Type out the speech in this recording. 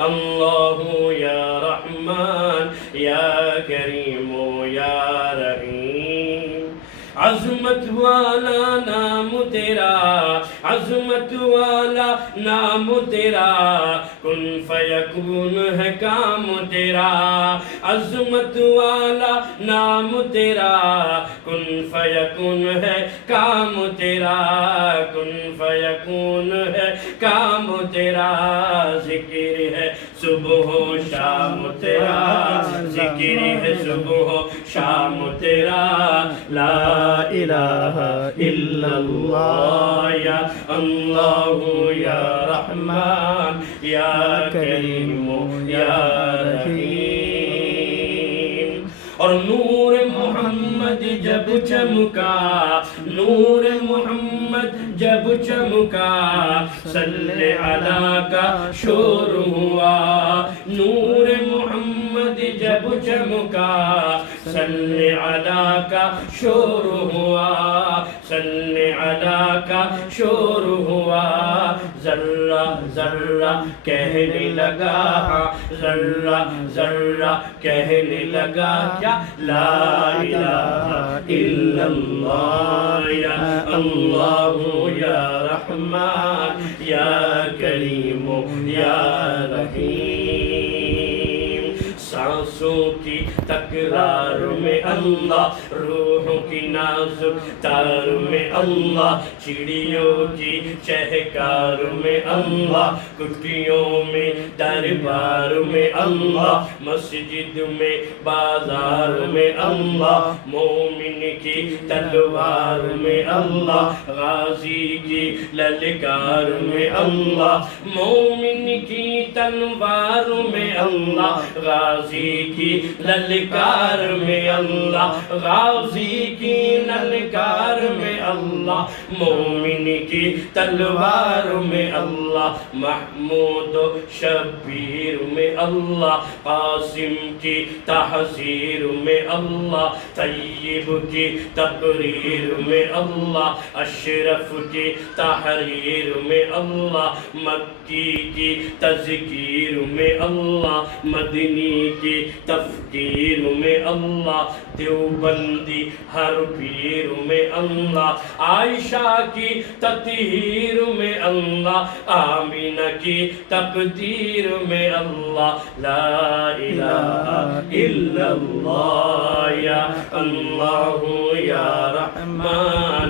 اللہ یا رحمان یا کریم یا رحیم عظمت والا نام تیرا عظمت والا نام تیرا کن فیکون ہے کام تیرا عظمت والا نام تیرا کن فیکون ہے کام تیرا کن فیکون ہے کام تیرا ذکر ہے صبح و شام تیرا ذکر ہے صبح و شام تیرا لا الہ الا اللہ یا اللہ یا رحمان یا کریم یا رحیم اور نور محمد جب چمکا نور محمد جب چمکا صلی علی کا شور ہوا نور محمد جب چمکا صلی علی کا شور ہوا صلی علی کا شور ہوا ذرہ ذرہ کہنے لگا ذرہ ذرہ کہنے لگا کیا لا الہ الا اللہ یا اللہ یا رحمان یا کریم یا رحیم سانسوں کی تکرار میں اللہ روحوں کی نازک تار میں اللہ چڑیوں کی چہکار میں اللہ کٹیوں میں دربار میں اللہ مسجد میں بازار میں اللہ مومن کی تلوار میں اللہ غازی کی للکار میں اللہ مومن کی تلوار میں اللہ غازی کی للکار میں اللہ غازی کی للکار میں اللہ مومن کی تلوار میں اللہ محمود و شبیر میں اللہ قاسم کی تحذیر میں اللہ طیب کی تقریر میں اللہ اشرف کی تحریر میں اللہ مکی کی تذکیر میں اللہ مدنی کی تفکیر میں اللہ دیوبندی ہر پیر میں اللہ عائشہ کی تطہیر میں اللہ آمینہ کی تقدیر میں اللہ لا الہ الا اللہ یا اللہ یا رحمان